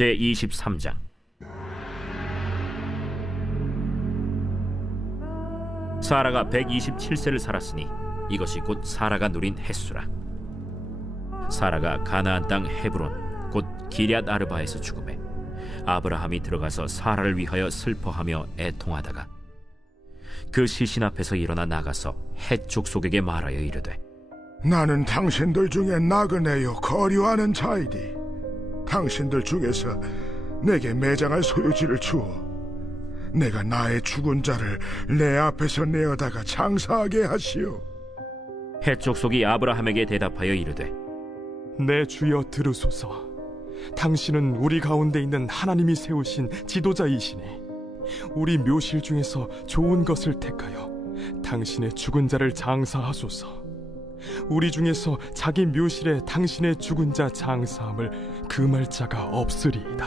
제23장. 사라가 127세를 살았으니 이것이 곧 사라가 누린 햇수라. 사라가 가나안 땅 헤브론 곧 기럇 아르바에서 죽음에 아브라함이 들어가서 사라를 위하여 슬퍼하며 애통하다가 그 시신 앞에서 일어나 나가서 헷 족속에게 말하여 이르되, 나는 당신들 중에 나그네요 거류하는 자이니 당신들 중에서 내게 매장할 소유지를 주어 내가 나의 죽은 자를 내 앞에서 내어다가 장사하게 하시오. 헷 족속이 아브라함에게 대답하여 이르되, 내 주여 들으소서. 당신은 우리 가운데 있는 하나님이 세우신 지도자이시니 우리 묘실 중에서 좋은 것을 택하여 당신의 죽은 자를 장사하소서. 우리 중에서 자기 묘실에 당신의 죽은 자 장사함을 금할 자가 없으리이다.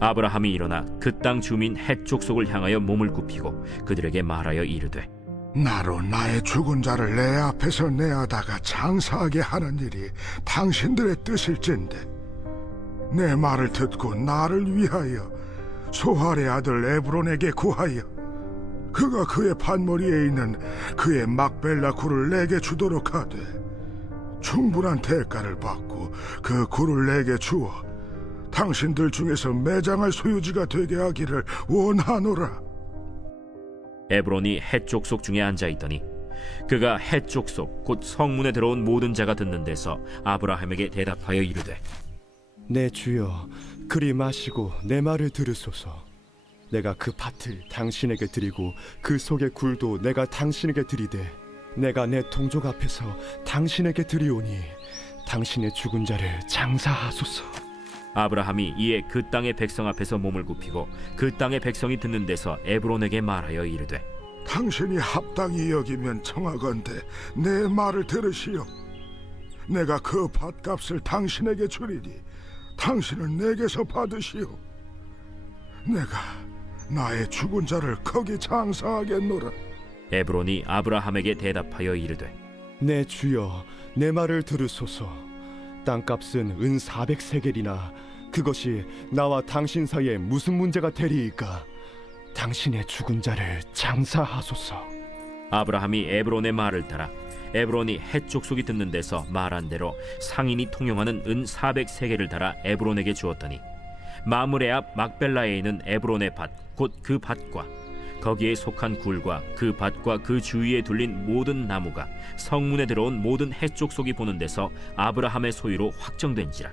아브라함이 일어나 그 땅 주민 헷 족속을 향하여 몸을 굽히고 그들에게 말하여 이르되, 나로 나의 죽은 자를 내 앞에서 내어다가 장사하게 하는 일이 당신들의 뜻일진데 내 말을 듣고 나를 위하여 소할의 아들 에브론에게 구하여 그가 그의 판머리에 있는 그의 막벨라 굴을 내게 주도록 하되 충분한 대가를 받고 그 굴을 내게 주어 당신들 중에서 매장할 소유지가 되게 하기를 원하노라. 에브론이 헷 족속 중에 앉아있더니 그가 헷 족속 곧 성문에 들어온 모든 자가 듣는 데서 아브라함에게 대답하여 이르되, 내 주여 그리 마시고 내 말을 들으소서. 내가 그 밭을 당신에게 드리고 그 속의 굴도 내가 당신에게 드리되 내가 내 동족 앞에서 당신에게 드리오니 당신의 죽은 자를 장사하소서. 아브라함이 이에 그 땅의 백성 앞에서 몸을 굽히고 그 땅의 백성이 듣는 데서 에브론에게 말하여 이르되, 당신이 합당히 여기면 청하건대 내 말을 들으시오. 내가 그 밭값을 당신에게 주리니 당신은 내게서 받으시오. 내가 나의 죽은 자를 거기 장사하겠노라. 에브론이 아브라함에게 대답하여 이르되, 내 주여 내 말을 들으소서. 땅값은 은 400세겔이나 그것이 나와 당신 사이에 무슨 문제가 되리이까? 당신의 죽은 자를 장사하소서. 아브라함이 에브론의 말을 따라 에브론이 헷 족속이 듣는 데서 말한 대로 상인이 통용하는 은 400세겔을 달아 에브론에게 주었더니 마므레 앞 막벨라에 있는 에브론의 밭 곧 그 밭과 거기에 속한 굴과 그 밭과 그 주위에 둘린 모든 나무가 성문에 들어온 모든 헷 족속이 보는 데서 아브라함의 소유로 확정된지라.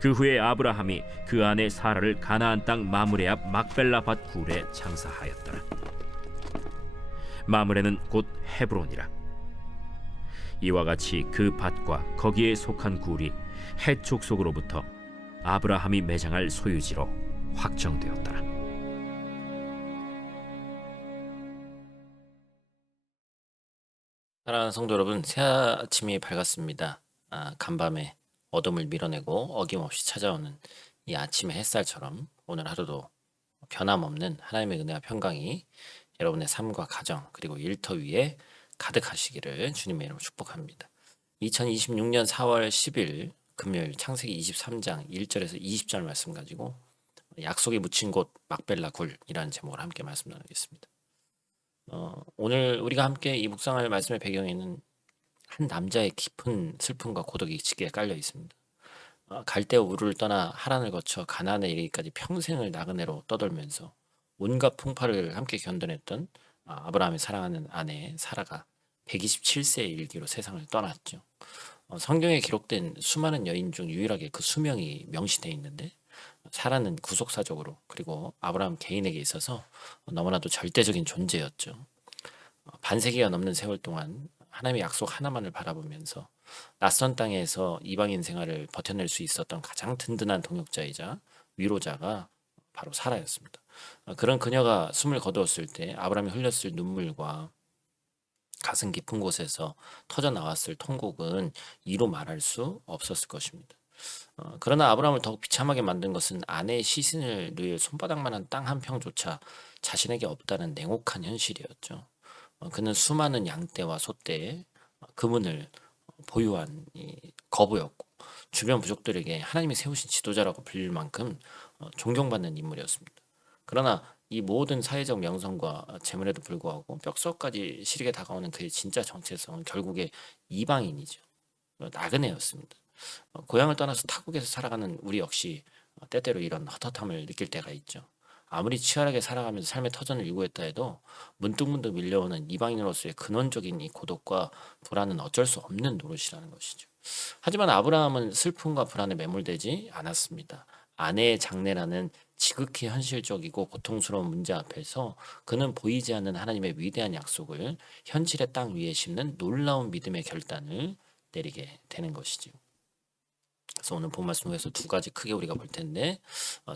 그 후에 아브라함이 그 아내 사라를 가나안 땅 마므레 앞 막벨라 밭 굴에 장사하였더라. 마므레는 곧 헤브론이라. 이와 같이 그 밭과 거기에 속한 굴이 헷 족속으로부터 아브라함이 매장할 소유지로 확정되었더라. 사랑하는 성도 여러분, 새 아침이 밝았습니다. 간밤에 어둠을 밀어내고 어김없이 찾아오는 이 아침의 햇살처럼 오늘 하루도 변함없는 하나님의 은혜와 평강이 여러분의 삶과 가정 그리고 일터 위에 가득하시기를 주님의 이름으로 축복합니다. 2026년 4월 10일 금요일 창세기 23장 1절에서 20절 말씀 가지고 약속에 묻힌 곳 막벨라 굴이라는 제목으로 함께 말씀 나누겠습니다. 오늘 우리가 함께 이 묵상할 말씀의 배경에는 한 남자의 깊은 슬픔과 고독이 짙게 깔려 있습니다. 갈대아 우르를 떠나 하란을 거쳐 가나안에 이르기까지 평생을 나그네로 떠돌면서 온갖 풍파를 함께 견뎌냈던 아브라함의 사랑하는 아내 사라가 127세의 일기로 세상을 떠났죠. 성경에 기록된 수많은 여인 중 유일하게 그 수명이 명시되어 있는데 사라는 구속사적으로 그리고 아브라함 개인에게 있어서 너무나도 절대적인 존재였죠. 반세기가 넘는 세월 동안 하나님의 약속 하나만을 바라보면서 낯선 땅에서 이방인 생활을 버텨낼 수 있었던 가장 든든한 동역자이자 위로자가 바로 사라였습니다. 그런 그녀가 숨을 거두었을 때 아브라함이 흘렸을 눈물과 가슴 깊은 곳에서 터져 나왔을 통곡은 이로 말할 수 없었을 것입니다. 그러나 아브라함을 더욱 비참하게 만든 것은 아내의 시신을 누일 손바닥만한 땅 한 평조차 자신에게 없다는 냉혹한 현실이었죠. 그는 수많은 양떼와 소떼의 그문을 보유한 이 거부였고 주변 부족들에게 하나님이 세우신 지도자라고 불릴 만큼 존경받는 인물이었습니다. 그러나 이 모든 사회적 명성과 재물에도 불구하고 뼛속까지 시리게 다가오는 그의 진짜 정체성은 결국에 이방인이죠. 나그네였습니다. 고향을 떠나서 타국에서 살아가는 우리 역시 때때로 이런 헛헛함을 느낄 때가 있죠. 아무리 치열하게 살아가면서 삶의 터전을 유구했다 해도 문득문득 밀려오는 이방인으로서의 근원적인 이 고독과 불안은 어쩔 수 없는 노릇이라는 것이죠. 하지만 아브라함은 슬픔과 불안에 매몰되지 않았습니다. 아내의 장례라는 지극히 현실적이고 고통스러운 문제 앞에서 그는 보이지 않는 하나님의 위대한 약속을 현실의 땅 위에 심는 놀라운 믿음의 결단을 내리게 되는 것이죠. 그래서 오늘 본 말씀 중에서 두 가지 크게 우리가 볼 텐데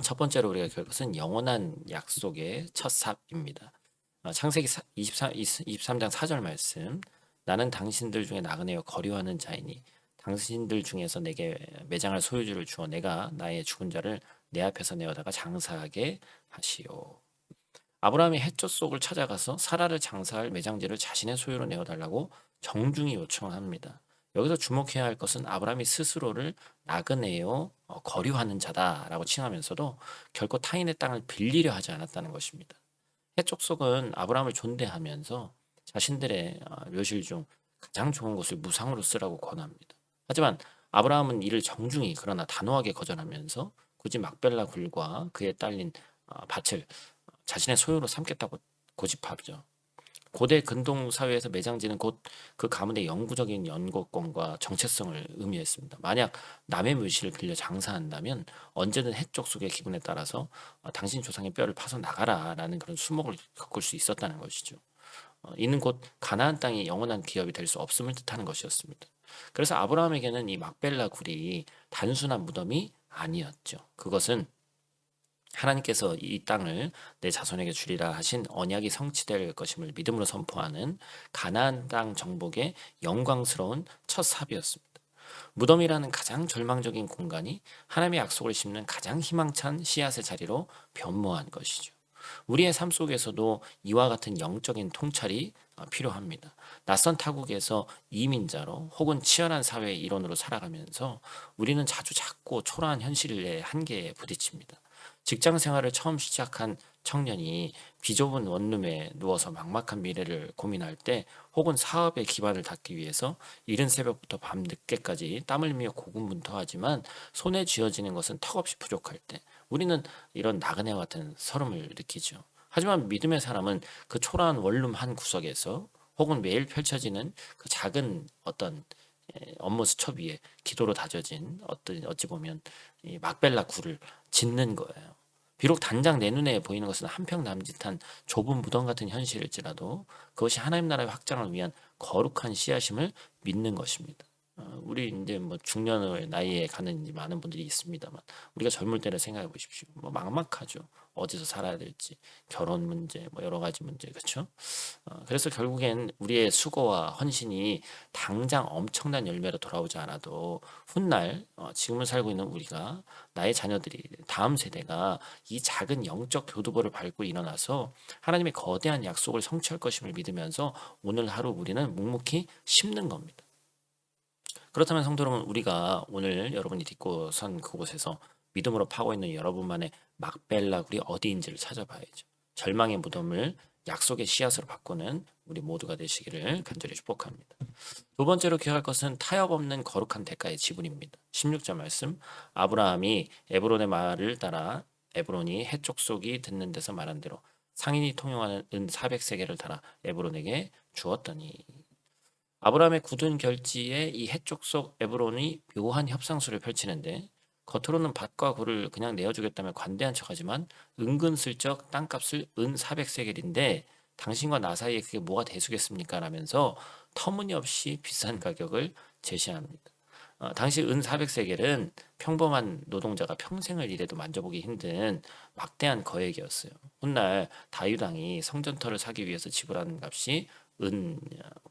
첫 번째로 우리가 볼 것은 영원한 약속의 첫 삽입니다. 창세기 23장 4절 말씀, 나는 당신들 중에 나그네여 거류하는 자이니 당신들 중에서 내게 매장할 소유주를 주어 내가 나의 죽은 자를 내 앞에서 내어다가 장사하게 하시오. 아브라함이 헷조 속을 찾아가서 사라를 장사할 매장지를 자신의 소유로 내어달라고 정중히 요청합니다. 여기서 주목해야 할 것은 아브라함이 스스로를 나그네요 거류하는 자다라고 칭하면서도 결코 타인의 땅을 빌리려 하지 않았다는 것입니다. 해쪽 속은 아브라함을 존대하면서 자신들의 묘실 중 가장 좋은 곳을 무상으로 쓰라고 권합니다. 하지만 아브라함은 이를 정중히 그러나 단호하게 거절하면서 굳이 막벨라 굴과 그에 딸린 밭을 자신의 소유로 삼겠다고 고집하죠. 고대 근동 사회에서 매장지는 곧 그 가문의 영구적인 연고권과 정체성을 의미했습니다. 만약 남의 묘실을 빌려 장사한다면 언제든 해쪽 속의 기분에 따라서 당신 조상의 뼈를 파서 나가라라는 그런 수목을 겪을 수 있었다는 것이죠. 이는 곧 가나안 땅이 영원한 기업이 될 수 없음을 뜻하는 것이었습니다. 그래서 아브라함에게는 이 막벨라 굴이 단순한 무덤이 아니었죠. 그것은 하나님께서 이 땅을 내 자손에게 주리라 하신 언약이 성취될 것임을 믿음으로 선포하는 가나안 땅 정복의 영광스러운 첫 삽이었습니다. 무덤이라는 가장 절망적인 공간이 하나님의 약속을 심는 가장 희망찬 씨앗의 자리로 변모한 것이죠. 우리의 삶 속에서도 이와 같은 영적인 통찰이 필요합니다. 낯선 타국에서 이민자로 혹은 치열한 사회의 일원으로 살아가면서 우리는 자주 작고 초라한 현실의 한계에 부딪힙니다. 직장 생활을 처음 시작한 청년이 비좁은 원룸에 누워서 막막한 미래를 고민할 때 혹은 사업의 기반을 닦기 위해서 이른 새벽부터 밤 늦게까지 땀을 흘리며 고군분투하지만 손에 쥐어지는 것은 턱없이 부족할 때 우리는 이런 나그네와 같은 서름을 느끼죠. 하지만 믿음의 사람은 그 초라한 원룸 한 구석에서 혹은 매일 펼쳐지는 그 작은 어떤 업무 수첩 위에 기도로 다져진 어찌 보면 이 막벨라 굴을 짓는 거예요. 비록 단장 내 눈에 보이는 것은 한평 남짓한 좁은 무덤 같은 현실일지라도 그것이 하나님 나라의 확장을 위한 거룩한 씨앗임을 믿는 것입니다. 우리 이제 뭐 중년의 나이에 가는 이제 많은 분들이 있습니다만 우리가 젊을 때를 생각해 보십시오. 뭐 막막하죠. 어디서 살아야 될지, 결혼 문제, 뭐 여러 가지 문제, 그렇죠? 그래서 결국엔 우리의 수고와 헌신이 당장 엄청난 열매로 돌아오지 않아도 훗날 지금을 살고 있는 우리가 나의 자녀들이 다음 세대가 이 작은 영적 교두보를 밟고 일어나서 하나님의 거대한 약속을 성취할 것임을 믿으면서 오늘 하루 우리는 묵묵히 심는 겁니다. 그렇다면 성도 여러분, 우리가 오늘 여러분이 딛고 선 그곳에서 믿음으로 파고 있는 여러분만의 막벨라 굴이 어디인지를 찾아봐야죠. 절망의 무덤을 약속의 씨앗으로 바꾸는 우리 모두가 되시기를 간절히 축복합니다. 두 번째로 기억할 것은 타협 없는 거룩한 대가의 지분입니다. 16절 말씀, 아브라함이 에브론의 말을 따라 에브론이 해쪽 속이 듣는 데서 말한 대로 상인이 통용하는 은 400세겔을 달아 에브론에게 주었더니, 아브라함의 굳은 결지에 이 해쪽 속 에브론이 묘한 협상수를 펼치는데 겉으로는 밭과 굴을 그냥 내어주겠다며 관대한 척하지만 은근슬쩍 땅값을 은 400세겔인데 당신과 나 사이에 그게 뭐가 대수겠습니까? 라면서 터무니없이 비싼 가격을 제시합니다. 당시 은 400세겔은 평범한 노동자가 평생을 일해도 만져보기 힘든 막대한 거액이었어요. 훗날 다윗 왕이 성전터를 사기 위해서 지불한 값이 은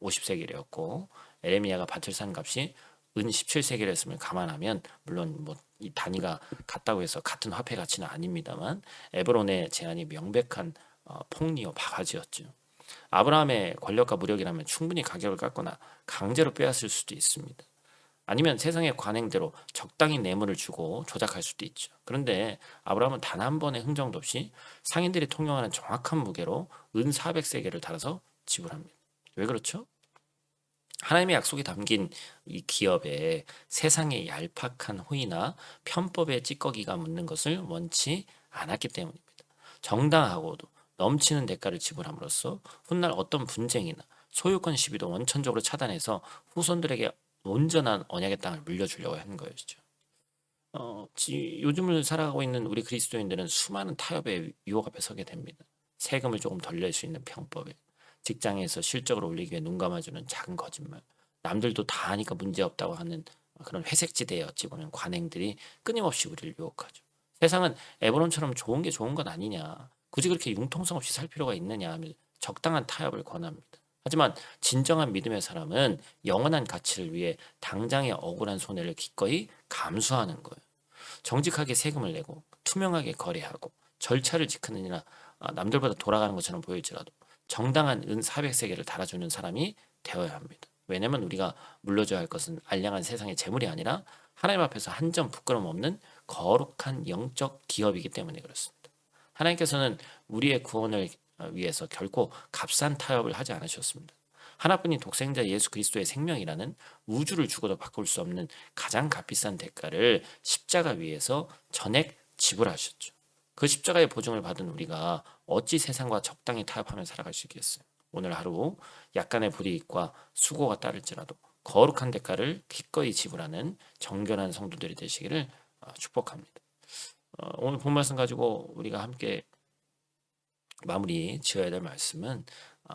50세겔이었고 에레미야가 밭을 산 값이 은 17세겔이었음을 감안하면 물론 뭐 이 단위가 같다고 해서 같은 화폐 가치는 아닙니다만 에브론의 제한이 명백한 폭리와 바가지였죠. 아브라함의 권력과 무력이라면 충분히 가격을 깎거나 강제로 빼앗을 수도 있습니다. 아니면 세상의 관행대로 적당히 뇌물을 주고 조작할 수도 있죠. 그런데 아브라함은 단 한 번의 흥정도 없이 상인들이 통용하는 정확한 무게로 은 400세겔을 달아서 지불합니다. 왜 그렇죠? 하나님의 약속이 담긴 이 기업에 세상의 얄팍한 호의나 편법의 찌꺼기가 묻는 것을 원치 않았기 때문입니다. 정당하고도 넘치는 대가를 지불함으로써 훗날 어떤 분쟁이나 소유권 시비도 원천적으로 차단해서 후손들에게 온전한 언약의 땅을 물려주려고 하는 거였죠. 요즘을 살아가고 있는 우리 그리스도인들은 수많은 타협의 유혹 앞에 서게 됩니다. 세금을 조금 덜 낼 수 있는 편법에, 직장에서 실적을 올리기 위해 눈 감아주는 작은 거짓말, 남들도 다 아니까 문제없다고 하는 그런 회색지대의 어찌 보면 관행들이 끊임없이 우리를 유혹하죠. 세상은 에브론처럼 좋은 게 좋은 것 아니냐, 굳이 그렇게 융통성 없이 살 필요가 있느냐 하며 적당한 타협을 권합니다. 하지만 진정한 믿음의 사람은 영원한 가치를 위해 당장의 억울한 손해를 기꺼이 감수하는 거예요. 정직하게 세금을 내고 투명하게 거래하고 절차를 지키느냐 남들보다 돌아가는 것처럼 보일지라도 정당한 은 400세겔을 달아주는 사람이 되어야 합니다. 왜냐하면 우리가 물려줘야 할 것은 알량한 세상의 재물이 아니라 하나님 앞에서 한 점 부끄럼 없는 거룩한 영적 기업이기 때문에 그렇습니다. 하나님께서는 우리의 구원을 위해서 결코 값싼 타협을 하지 않으셨습니다. 하나뿐인 독생자 예수 그리스도의 생명이라는 우주를 주고도 바꿀 수 없는 가장 값비싼 대가를 십자가 위에서 전액 지불하셨죠. 그 십자가의 보증을 받은 우리가 어찌 세상과 적당히 타협하며 살아갈 수 있겠어요. 오늘 하루 약간의 불이익과 수고가 따를지라도 거룩한 대가를 기꺼이 지불하는 정결한 성도들이 되시기를 축복합니다. 오늘 본 말씀 가지고 우리가 함께 마무리 지어야 될 말씀은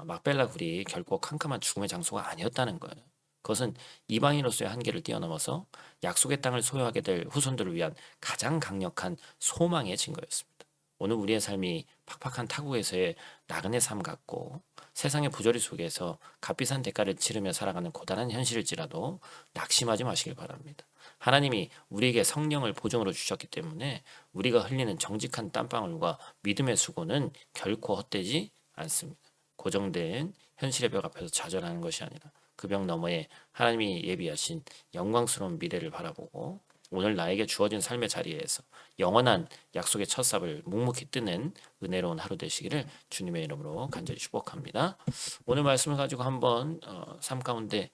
막벨라 굴이 결코 캄캄한 죽음의 장소가 아니었다는 거예요. 그것은 이방인으로서의 한계를 뛰어넘어서 약속의 땅을 소유하게 될 후손들을 위한 가장 강력한 소망의 증거였습니다. 오늘 우리의 삶이 팍팍한 타국에서의 나그네 삶 같고 세상의 부조리 속에서 값비싼 대가를 치르며 살아가는 고단한 현실일지라도 낙심하지 마시길 바랍니다. 하나님이 우리에게 성령을 보증으로 주셨기 때문에 우리가 흘리는 정직한 땀방울과 믿음의 수고는 결코 헛되지 않습니다. 고정된 현실의 벽 앞에서 좌절하는 것이 아니라 그 벽 너머에 하나님이 예비하신 영광스러운 미래를 바라보고 오늘 나에게 주어진 삶의 자리에서 영원한 약속의 첫 삽을 묵묵히 뜨는 은혜로운 하루 되시기를 주님의 이름으로 간절히 축복합니다. 오늘 말씀을 가지고 한번 삶 가운데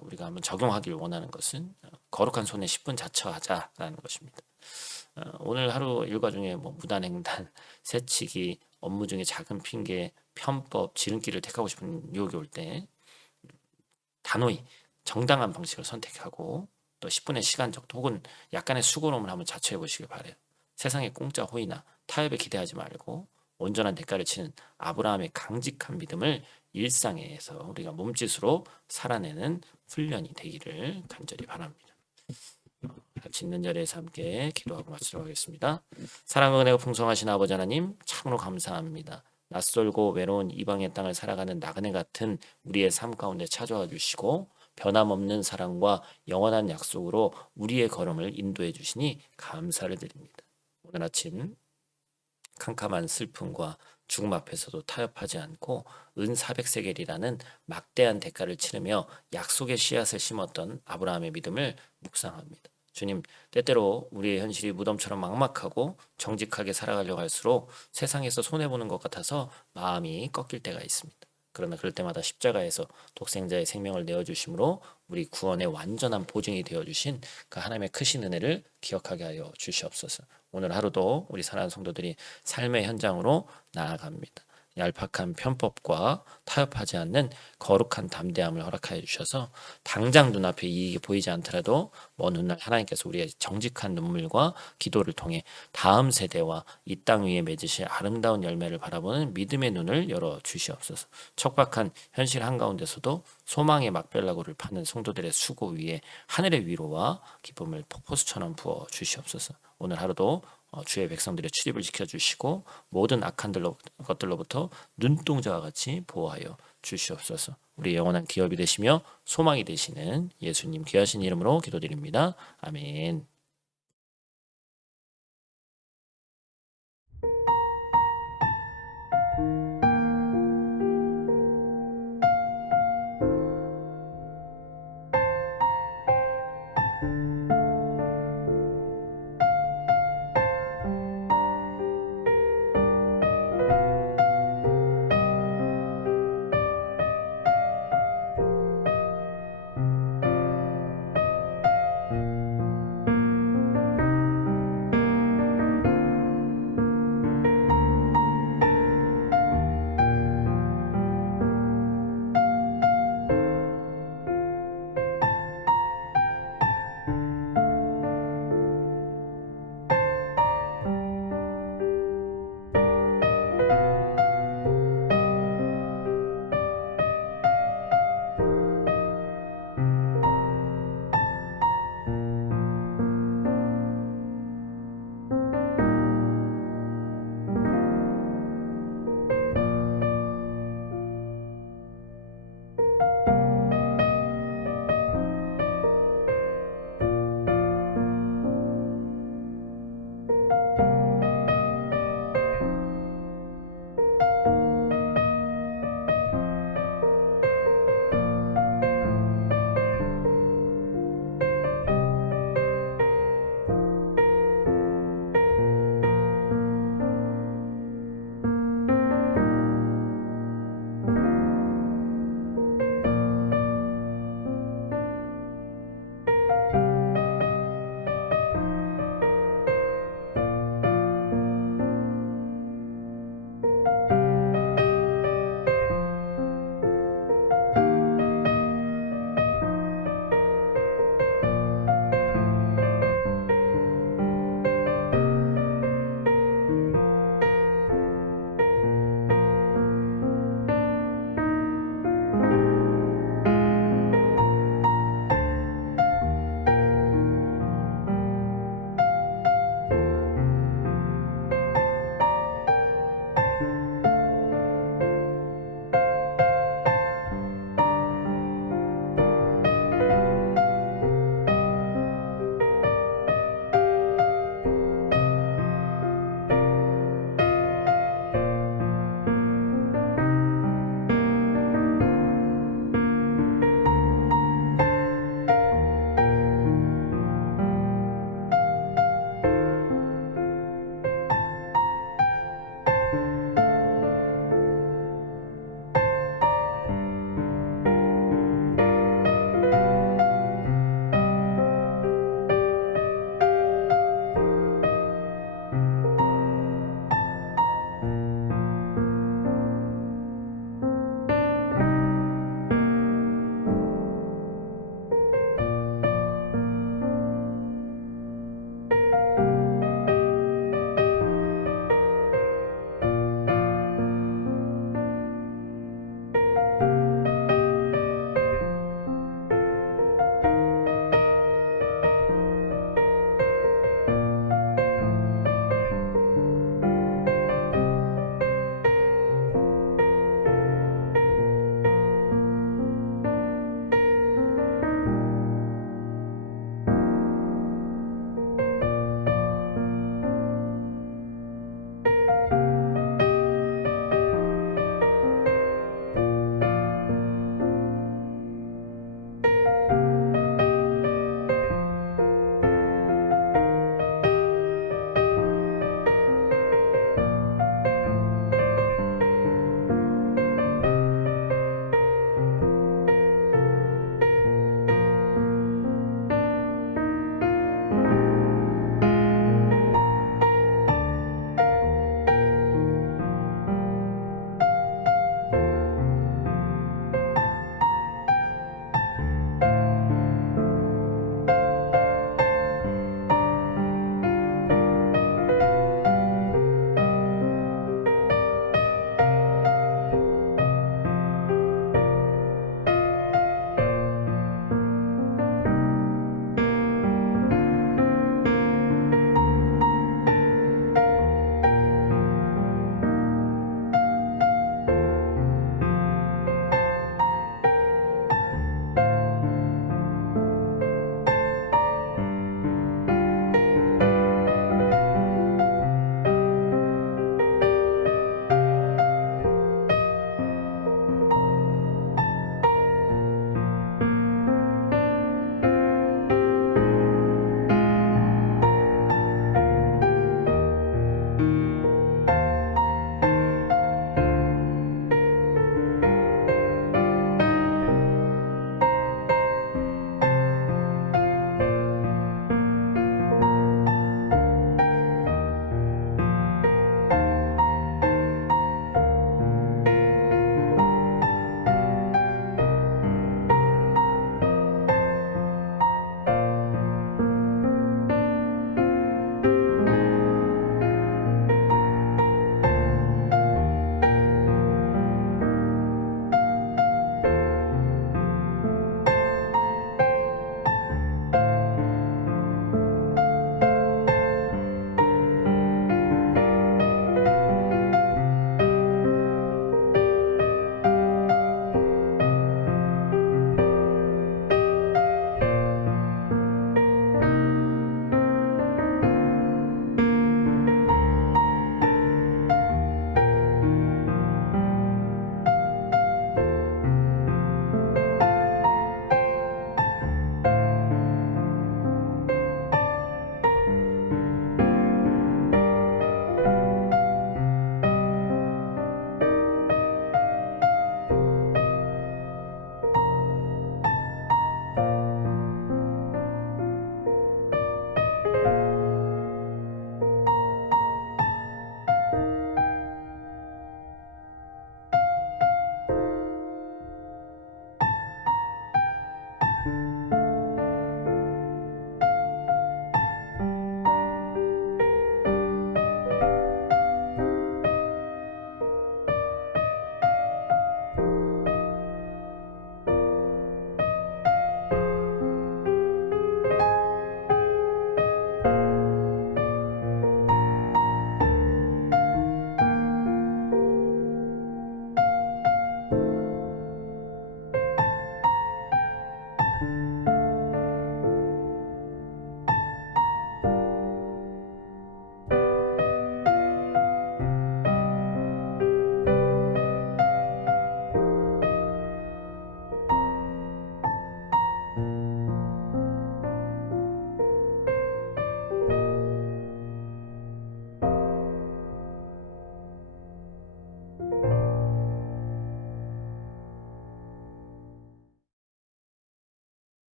우리가 한번 적용하길 원하는 것은 거룩한 손에 10분 자처하자라는 것입니다. 오늘 하루 일과 중에 무단횡단, 새치기, 업무 중에 작은 핑계, 편법, 지름길을 택하고 싶은 유혹이 올 때 단호히 정당한 방식을 선택하고 또 10분의 시간적 혹은 약간의 수고로움을 한번 자처해 보시길 바래요. 세상의 공짜 호의나 타협에 기대하지 말고 온전한 대가를 치는 아브라함의 강직한 믿음을 일상에서 우리가 몸짓으로 살아내는 훈련이 되기를 간절히 바랍니다. 같이 있는 자리에서 함께 기도하고 마치도록 하겠습니다. 사랑과 은혜가 풍성하신 아버지 하나님 참으로 감사합니다. 낯설고 외로운 이방의 땅을 살아가는 나그네 같은 우리의 삶 가운데 찾아와 주시고 변함없는 사랑과 영원한 약속으로 우리의 걸음을 인도해 주시니 감사를 드립니다. 오늘 아침 캄캄한 슬픔과 죽음 앞에서도 타협하지 않고 은 400세겔이라는 막대한 대가를 치르며 약속의 씨앗을 심었던 아브라함의 믿음을 묵상합니다. 주님, 때때로 우리의 현실이 무덤처럼 막막하고 정직하게 살아가려고 할수록 세상에서 손해보는 것 같아서 마음이 꺾일 때가 있습니다. 그러나 그럴 때마다 십자가에서 독생자의 생명을 내어주심으로 우리 구원의 완전한 보증이 되어주신 그 하나님의 크신 은혜를 기억하게 하여 주시옵소서. 오늘 하루도 우리 사랑하는 성도들이 삶의 현장으로 나아갑니다. 얄팍한 편법과 타협하지 않는 거룩한 담대함을 허락하여 주셔서 당장 눈앞에 이익이 보이지 않더라도 먼 훗날 하나님께서 우리의 정직한 눈물과 기도를 통해 다음 세대와 이 땅 위에 맺으실 아름다운 열매를 바라보는 믿음의 눈을 열어 주시옵소서. 척박한 현실 한가운데서도 소망의 막벨라고를 파는 성도들의 수고 위에 하늘의 위로와 기쁨을 폭포수처럼 부어 주시옵소서. 오늘 하루도 주의 백성들의 출입을 지켜주시고 모든 악한 것들로부터 눈동자와 같이 보호하여 주시옵소서. 우리 영원한 기업이 되시며 소망이 되시는 예수님 귀하신 이름으로 기도드립니다. 아멘.